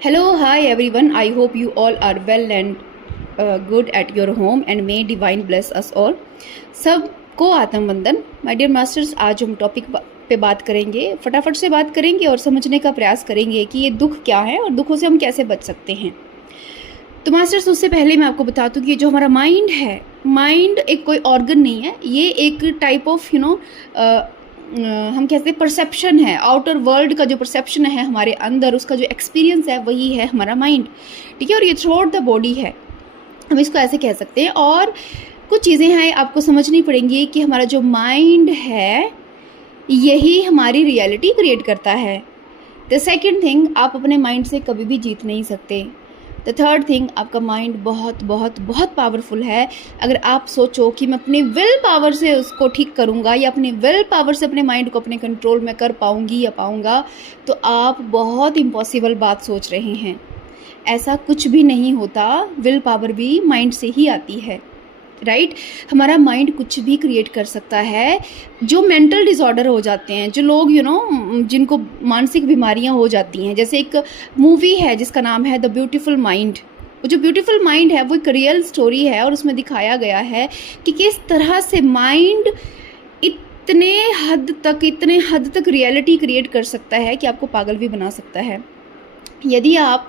Hello, hi everyone. I hope you all are well and good at your home and may divine bless us all. सबको आत्म वंदन। My dear masters, आज हम topic पे बात करेंगे, फटाफट से बात करेंगे और समझने का प्रयास करेंगे कि ये दुख क्या है और दुखों से हम कैसे बच सकते हैं। तो मास्टर्स, उससे पहले मैं आपको बता दूं कि ये जो हमारा माइंड है, माइंड एक कोई ऑर्गन नहीं है, ये एक टाइप ऑफ हम कहते हैं परसेप्शन है। आउटर वर्ल्ड का जो परसेप्शन है हमारे अंदर, उसका जो एक्सपीरियंस है वही है हमारा माइंड, ठीक है। और ये थ्रू आउट द बॉडी है, हम इसको ऐसे कह सकते हैं। और कुछ चीज़ें हैं आपको समझनी पड़ेंगी कि हमारा जो माइंड है यही हमारी रियलिटी क्रिएट करता है। द सेकेंड थिंग, आप अपने माइंड से कभी भी जीत नहीं सकते। द थर्ड थिंग, आपका माइंड बहुत बहुत बहुत पावरफुल है। अगर आप सोचो कि मैं अपनी विल पावर से उसको ठीक करूँगा या अपनी विल पावर से अपने माइंड को अपने कंट्रोल में कर पाऊँगी या पाऊँगा, तो आप बहुत इम्पॉसिबल बात सोच रहे हैं। ऐसा कुछ भी नहीं होता, विल पावर भी माइंड से ही आती है, राइट। हमारा माइंड कुछ भी क्रिएट कर सकता है। जो मेंटल डिसऑर्डर हो जाते हैं, जो लोग जिनको मानसिक बीमारियां हो जाती हैं, जैसे एक मूवी है जिसका नाम है द ब्यूटीफुल माइंड। वो जो ब्यूटीफुल माइंड है वो एक रियल स्टोरी है और उसमें दिखाया गया है कि किस तरह से माइंड इतने हद तक रियलिटी क्रिएट कर सकता है कि आपको पागल भी बना सकता है। यदि आप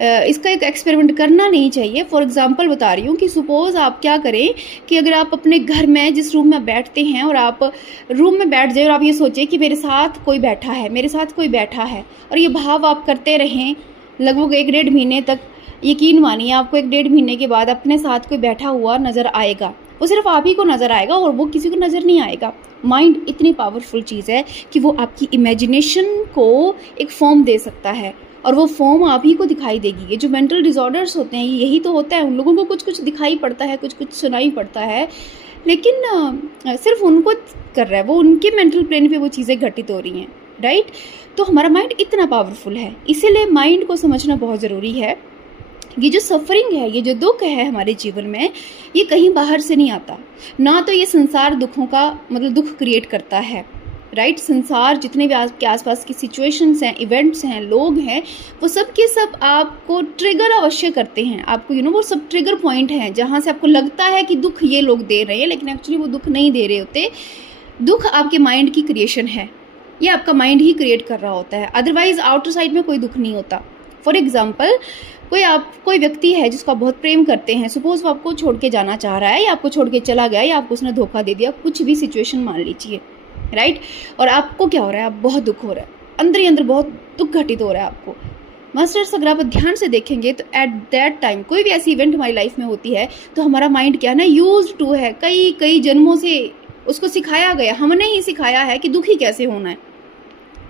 इसका एक एक्सपेरिमेंट करना नहीं चाहिए। फॉर एग्जांपल बता रही हूँ कि सपोज़ आप क्या करें कि अगर आप अपने घर में जिस रूम में बैठते हैं और आप रूम में बैठ जाए और आप ये सोचें कि मेरे साथ कोई बैठा है, मेरे साथ कोई बैठा है, और ये भाव आप करते रहें लगभग 1-1.5 महीने तक। यकीन मानिए, आपको 1-1.5 महीने के बाद अपने साथ कोई बैठा हुआ नज़र आएगा। वो सिर्फ आप ही को नज़र आएगा और वो किसी को नज़र नहीं आएगा। माइंड इतनी पावरफुल चीज़ है कि वो आपकी इमेजिनेशन को एक फॉर्म दे सकता है और वो फॉर्म आप ही को दिखाई देगी। ये जो मेंटल डिसऑर्डर्स होते हैं यही तो होता है, उन लोगों को कुछ कुछ दिखाई पड़ता है, कुछ कुछ सुनाई पड़ता है, लेकिन सिर्फ उनको कर रहा है, वो उनके मेंटल प्लेन पे वो चीज़ें घटित हो रही हैं, राइट। तो हमारा माइंड इतना पावरफुल है, इसीलिए माइंड को समझना बहुत ज़रूरी है। ये जो सफरिंग है, ये जो दुख है हमारे जीवन में, ये कहीं बाहर से नहीं आता ना। तो ये संसार दुखों का दुख क्रिएट करता है, राइट। संसार जितने भी आपके आसपास की सिचुएशंस हैं, इवेंट्स हैं, लोग हैं, वो सब के सब आपको ट्रिगर अवश्य करते हैं। आपको वो सब ट्रिगर पॉइंट हैं जहाँ से आपको लगता है कि दुख ये लोग दे रहे हैं, लेकिन एक्चुअली वो दुख नहीं दे रहे होते। दुख आपके माइंड की क्रिएशन है, ये आपका माइंड ही क्रिएट कर रहा होता है। अदरवाइज आउटर साइड में कोई दुख नहीं होता। फॉर एग्जाम्पल, कोई व्यक्ति है जिसको आप बहुत प्रेम करते हैं, सपोज वो आपको छोड़ के जाना चाह रहा है या आपको छोड़ के चला गया या आपको उसने धोखा दे दिया, कुछ भी सिचुएशन मान लीजिए, राइट। और आपको क्या हो रहा है, आप बहुत दुख हो रहा है, अंदर ही अंदर बहुत दुख घटित हो रहा है आपको। मास्टर्स, अगर आप ध्यान से देखेंगे तो एट दैट टाइम कोई भी ऐसी इवेंट हमारी लाइफ में होती है तो हमारा माइंड क्या है ना, यूज्ड टू है, कई कई जन्मों से उसको सिखाया गया, हमने ही सिखाया है कि दुखी कैसे होना है।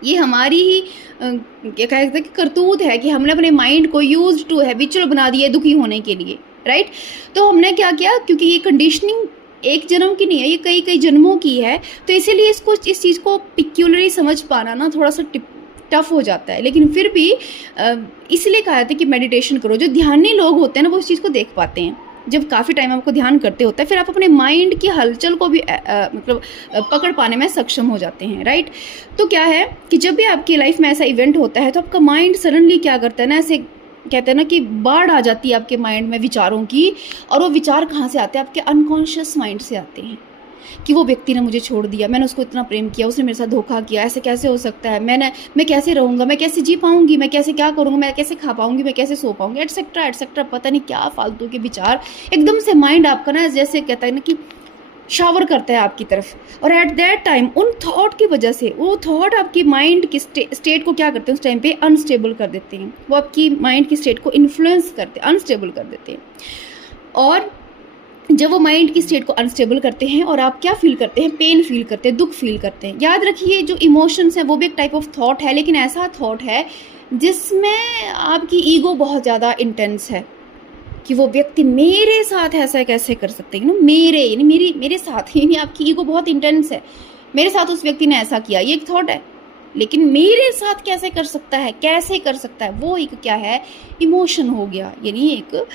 ये हमारी ही क्या कह सकते हैं कि करतूत है कि हमने अपने माइंड को यूज टू हैबिचुअल बना दिया दुखी होने के लिए, राइट। तो हमने क्या किया, क्योंकि ये कंडीशनिंग एक जन्म की नहीं है, ये कई कई जन्मों की है, तो इसीलिए इस चीज़ को पिक्यूलरली समझ पाना ना थोड़ा सा टफ हो जाता है। लेकिन फिर भी इसलिए कहा जाता है कि मेडिटेशन करो। जो ध्यानी लोग होते हैं ना वो इस चीज़ को देख पाते हैं। जब काफ़ी टाइम आपको ध्यान करते होता है, फिर आप अपने माइंड की हलचल को भी पकड़ पाने में सक्षम हो जाते हैं, राइट। तो क्या है कि जब भी आपकी लाइफ में ऐसा इवेंट होता है तो आपका माइंड सडनली क्या करता है ना, ऐसे कहते हैं ना कि बाढ़ आ जाती है आपके माइंड में विचारों की। और वो विचार कहाँ से आते हैं, आपके अनकॉन्शियस माइंड से आते हैं कि वो व्यक्ति ने मुझे छोड़ दिया, मैंने उसको इतना प्रेम किया, उसने मेरे साथ धोखा किया, ऐसे कैसे हो सकता है, मैं कैसे रहूँगा, मैं कैसे जी पाऊँगी, मैं कैसे क्या करूँगा, मैं कैसे खा पाऊँगी, मैं कैसे सो पाऊँगी, एटसेट्रा एटसेट्रा, पता नहीं क्या फालतू के विचार एकदम से माइंड आपका ना जैसे कहता है ना कि शावर करता है आपकी तरफ। और एट दैट टाइम उन थॉट की वजह से वो थॉट आपकी माइंड की स्टेट को क्या करते हैं, उस टाइम पे अनस्टेबल कर देते हैं। वो आपकी माइंड की स्टेट को इन्फ्लुएंस करते हैं, अनस्टेबल कर देते हैं। और जब वो माइंड की स्टेट को अनस्टेबल करते हैं और आप क्या फील करते हैं, पेन फील करते हैं, दुख फील करते हैं। याद रखिए, जो इमोशंस हैं वो भी एक टाइप ऑफ थॉट है, लेकिन ऐसा थॉट है जिसमें आपकी ईगो बहुत ज़्यादा इंटेंस है कि वो व्यक्ति मेरे साथ ऐसा कैसे कर सकते हैं, मेरे साथ ही नहीं, आपकी ईगो बहुत इंटेंस है। मेरे साथ उस व्यक्ति ने ऐसा किया, ये एक थॉट है, लेकिन मेरे साथ कैसे कर सकता है, वो एक क्या है, इमोशन हो गया, यानी एक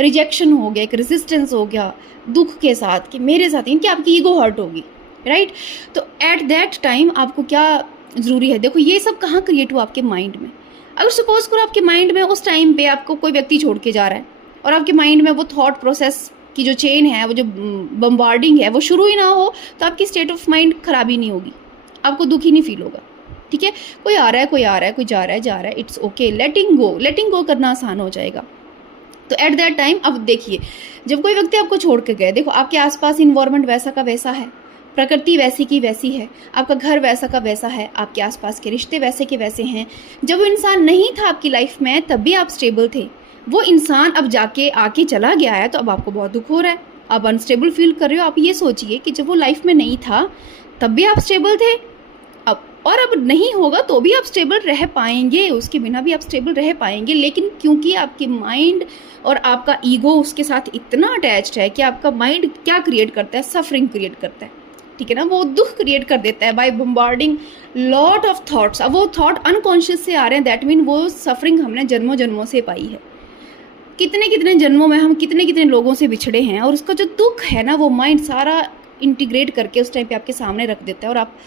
रिजेक्शन हो गया, एक रेजिस्टेंस हो गया दुख के साथ कि मेरे साथ, इनकी आपकी ईगो हर्ट होगी, राइट। तो एट दैट टाइम आपको क्या ज़रूरी है, देखो ये सब कहाँ क्रिएट हुआ, आपके माइंड में। अगर सपोज करो आपके माइंड में उस टाइम पे आपको कोई व्यक्ति छोड़ के जा रहा है और आपके माइंड में वो थॉट प्रोसेस की जो चेन है, वो जो बम्बार्डिंग है, वो शुरू ही ना हो, तो आपकी स्टेट ऑफ माइंड खराब ही नहीं होगी, आपको दुख ही नहीं फील होगा। ठीक है, कोई आ रहा है, कोई आ रहा है, कोई जा रहा है, इट्स ओके, लेटिंग गो करना आसान हो जाएगा। तो एट दैट टाइम अब देखिए, जब कोई व्यक्ति आपको छोड़ के गए, देखो आपके आसपास इन्वायरमेंट वैसा का वैसा है, प्रकृति वैसी की वैसी है, आपका घर वैसा का वैसा है, आपके आसपास के रिश्ते वैसे के वैसे हैं। जब वो इंसान नहीं था आपकी लाइफ में तब भी आप स्टेबल थे, वो इंसान अब जाके आके चला गया है तो अब आपको बहुत दुख हो रहा है, आप अनस्टेबल फील कर रहे हो। आप ये सोचिए कि जब वो लाइफ में नहीं था तब भी आप स्टेबल थे, अब नहीं होगा तो भी आप स्टेबल रह पाएंगे, उसके बिना भी आप स्टेबल रह पाएंगे। लेकिन क्योंकि आपके माइंड और आपका ईगो उसके साथ इतना अटैच्ड है कि आपका माइंड क्या क्रिएट करता है, सफरिंग क्रिएट करता है। ठीक है ना, वो दुख क्रिएट कर देता है by bombarding lot of thoughts. अब वो थॉट अनकॉन्शियस से आ रहे हैं, दैट मीन वो सफरिंग हमने जन्मों जन्मों से पाई है। कितने कितने जन्मों में हम कितने कितने लोगों से बिछड़े हैं, और उसका जो दुख है ना, वो माइंड सारा इंटीग्रेट करके उस टाइम पे आपके सामने रख देता है और आप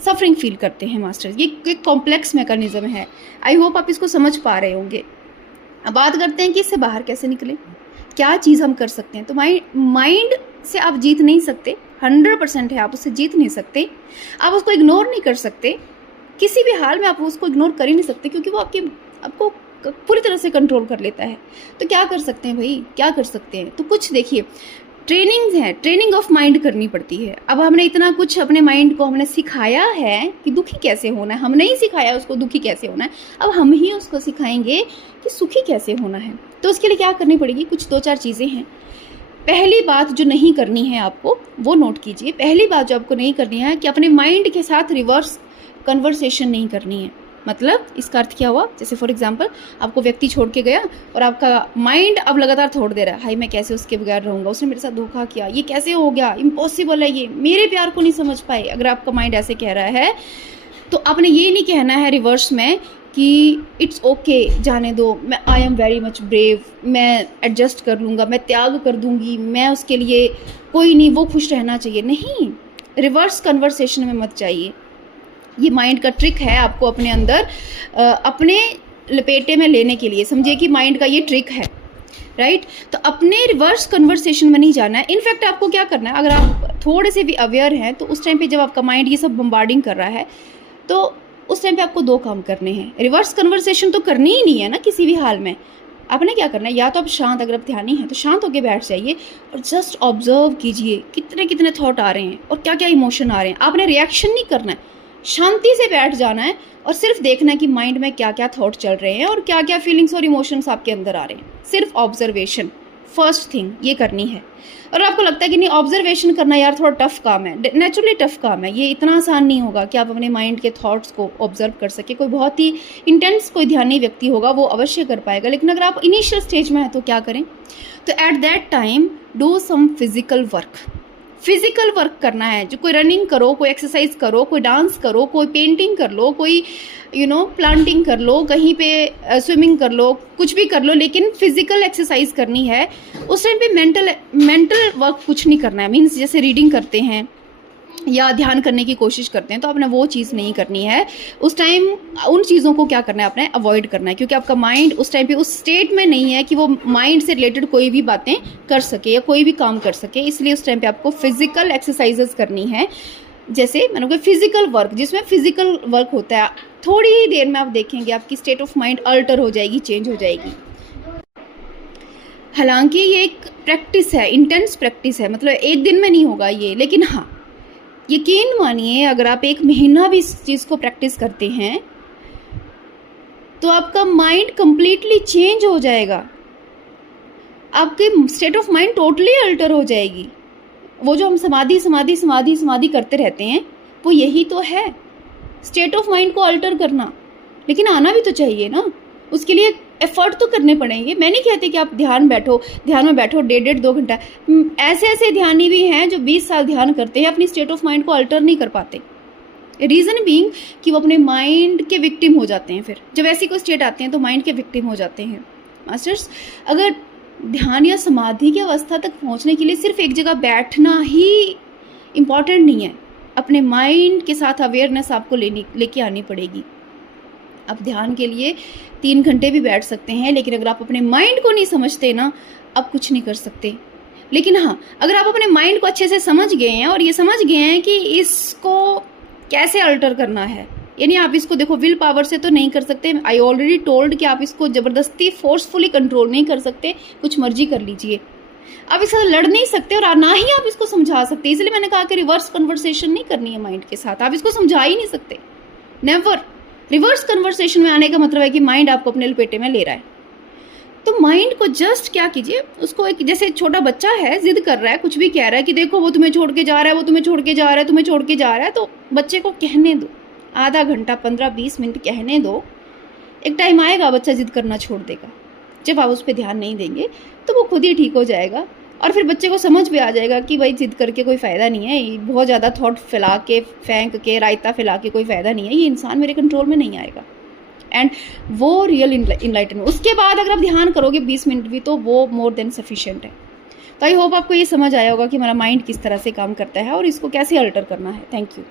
सफरिंग फील करते हैं मास्टर्स। ये एक कॉम्प्लेक्स मैकेनिज्म है, आई होप आप इसको समझ पा रहे होंगे। अब बात करते हैं कि इससे बाहर कैसे निकले, क्या चीज़ हम कर सकते हैं। तो माइंड से आप जीत नहीं सकते, 100% है, आप उससे जीत नहीं सकते, आप उसको इग्नोर नहीं कर सकते, किसी भी हाल में आप उसको इग्नोर कर ही नहीं सकते, क्योंकि वो आपको पूरी तरह से कंट्रोल कर लेता है। तो क्या कर सकते हैं भाई, क्या कर सकते हैं? तो कुछ देखिए, ट्रेनिंग्स हैं, ट्रेनिंग ऑफ माइंड करनी पड़ती है। अब हमने इतना कुछ अपने माइंड को हमने सिखाया है कि दुखी कैसे होना है, हमने ही सिखाया उसको दुखी कैसे होना है, अब हम ही उसको सिखाएंगे कि सुखी कैसे होना है। तो उसके लिए क्या करनी पड़ेगी, कुछ 2-4 चीज़ें हैं। पहली बात जो नहीं करनी है आपको, वो नोट कीजिए। पहली बात जो आपको नहीं करनी है कि अपने माइंड के साथ रिवर्स कन्वर्सेशन नहीं करनी है। मतलब इसका अर्थ क्या हुआ, जैसे फॉर एग्जांपल आपको व्यक्ति छोड़ के गया और आपका माइंड अब लगातार थोड़ दे रहा है, हाय मैं कैसे उसके बगैर रहूँगा, उसने मेरे साथ धोखा किया, ये कैसे हो गया, इम्पॉसिबल है, ये मेरे प्यार को नहीं समझ पाए। अगर आपका माइंड ऐसे कह रहा है तो आपने ये नहीं कहना है रिवर्स में कि इट्स ओके, जाने दो, मैं I am very much brave, मैं एडजस्ट कर लूँगा, मैं त्याग कर दूँगी, मैं उसके लिए कोई नहीं, वो खुश रहना चाहिए। नहीं, रिवर्स कन्वर्सेशन में मत जाइए। ये माइंड का ट्रिक है आपको अपने अंदर अपने लपेटे में लेने के लिए। समझिए कि माइंड का ये ट्रिक है, राइट। तो अपने रिवर्स कन्वर्सेशन में नहीं जाना है। इनफैक्ट आपको क्या करना है, अगर आप थोड़े से भी अवेयर हैं तो उस टाइम पे जब आपका माइंड ये सब बम्बार्डिंग कर रहा है तो उस टाइम पे आपको 2 काम करने हैं। रिवर्स कन्वर्सेशन तो करनी ही नहीं है ना किसी भी हाल में। आपने क्या करना है, या तो आप शांत, अगर आप ध्यानी हैं तो शांत होकर बैठ जाइए और जस्ट ऑब्जर्व कीजिए कितने कितने थॉट आ रहे हैं और क्या क्या इमोशन आ रहे हैं। आपने रिएक्शन नहीं करना है, शांति से बैठ जाना है और सिर्फ देखना है कि माइंड में क्या क्या थॉट चल रहे हैं और क्या क्या फीलिंग्स और इमोशंस आपके अंदर आ रहे हैं। सिर्फ ऑब्जर्वेशन, फर्स्ट थिंग ये करनी है। और आपको लगता है कि नहीं ऑब्जर्वेशन करना यार थोड़ा टफ काम है, नेचुरली टफ काम है, ये इतना आसान नहीं होगा कि आप अपने माइंड के थॉट्स को ऑब्जर्व कर सके। कोई बहुत ही इंटेंस, कोई ध्यानी व्यक्ति होगा वो अवश्य कर पाएगा। लेकिन अगर आप इनिशियल स्टेज में हैं तो क्या करें, तो at that time do some physical work करना है। जो कोई रनिंग करो, कोई एक्सरसाइज करो, कोई डांस करो, कोई पेंटिंग कर लो, कोई प्लांटिंग कर लो, कहीं पे स्विमिंग कर लो, कुछ भी कर लो, लेकिन फिजिकल एक्सरसाइज करनी है। उस टाइम पे मेंटल वर्क कुछ नहीं करना है। मीन्स जैसे रीडिंग करते हैं या ध्यान करने की कोशिश करते हैं तो आपने वो चीज़ नहीं करनी है। उस टाइम उन चीज़ों को क्या करना है, आपने अवॉइड करना है, क्योंकि आपका माइंड उस टाइम पे उस स्टेट में नहीं है कि वो माइंड से रिलेटेड कोई भी बातें कर सके या कोई भी काम कर सके। इसलिए उस टाइम पे आपको फिजिकल एक्सरसाइजेस करनी है। जैसे मैंने कहा फिजिकल वर्क, जिसमें फिजिकल वर्क होता है, थोड़ी ही देर में आप देखेंगे आपकी स्टेट ऑफ माइंड अल्टर हो जाएगी, चेंज हो जाएगी। हालांकि ये एक प्रैक्टिस है, इंटेंस प्रैक्टिस है, मतलब एक दिन में नहीं होगा ये, लेकिन हाँ यकीन मानिए अगर आप 1 महीना भी इस चीज़ को प्रैक्टिस करते हैं तो आपका माइंड कंप्लीटली चेंज हो जाएगा, आपके state of mind totally alter हो जाएगी। वो जो हम समाधि करते रहते हैं वो यही तो है, स्टेट ऑफ माइंड को अल्टर करना। लेकिन आना भी तो चाहिए ना, उसके लिए एफर्ट तो करने पड़ेंगे। मैं नहीं कहती कि आप ध्यान में बैठो 1.5-2 घंटा। ऐसे ध्यानी भी हैं जो 20 साल ध्यान करते हैं, अपनी स्टेट ऑफ माइंड को अल्टर नहीं कर पाते। रीज़न बीइंग कि वो अपने माइंड के विक्टिम हो जाते हैं। फिर जब ऐसी कोई स्टेट आती है तो माइंड के विक्टिम हो जाते हैं। मास्टर्स, अगर ध्यान या समाधि की अवस्था तक पहुंचने के लिए सिर्फ एक जगह बैठना ही इम्पॉर्टेंट नहीं है, अपने माइंड के साथ अवेयरनेस आपको लेके आनी पड़ेगी। आप ध्यान के लिए 3 घंटे भी बैठ सकते हैं, लेकिन अगर आप अपने माइंड को नहीं समझते ना, आप कुछ नहीं कर सकते। लेकिन हाँ, अगर आप अपने माइंड को अच्छे से समझ गए हैं और ये समझ गए हैं कि इसको कैसे अल्टर करना है, यानी आप इसको देखो विल पावर से तो नहीं कर सकते, आई ऑलरेडी टोल्ड कि आप इसको ज़बरदस्ती फोर्सफुली कंट्रोल नहीं कर सकते, कुछ मर्जी कर लीजिए। आप इसके साथ लड़ नहीं सकते और ना ही आप इसको समझा सकते, इसलिए मैंने कहा कि रिवर्स कन्वर्सेशन नहीं करनी है माइंड के साथ, आप इसको समझा ही नहीं सकते, नेवर। रिवर्स कन्वर्सेशन में आने का मतलब है कि माइंड आपको अपने लपेटे में ले रहा है। तो माइंड को जस्ट क्या कीजिए, उसको एक जैसे छोटा बच्चा है, जिद कर रहा है, कुछ भी कह रहा है कि देखो वो तुम्हें छोड़ के जा रहा है, वो तुम्हें छोड़ के जा रहा है, तुम्हें छोड़ के जा रहा है, तो बच्चे को कहने दो, आधा घंटा 15-20 मिनट कहने दो। एक टाइम आएगा बच्चा जिद करना छोड़ देगा, जब आप उस पर ध्यान नहीं देंगे तो वो खुद ही ठीक हो जाएगा। और फिर बच्चे को समझ भी आ जाएगा कि भाई जिद करके कोई फ़ायदा नहीं है, बहुत ज़्यादा थॉट फैला के फेंक के रायता फैला के कोई फ़ायदा नहीं है, ये इंसान मेरे कंट्रोल में नहीं आएगा। एंड वो रियल इनलाइटनमेंट, उसके बाद अगर आप ध्यान करोगे 20 मिनट भी, तो वो मोर देन सफिशिएंट है। तो आई होप आपको ये समझ आया होगा कि हमारा माइंड किस तरह से काम करता है और इसको कैसे अल्टर करना है। Thank you.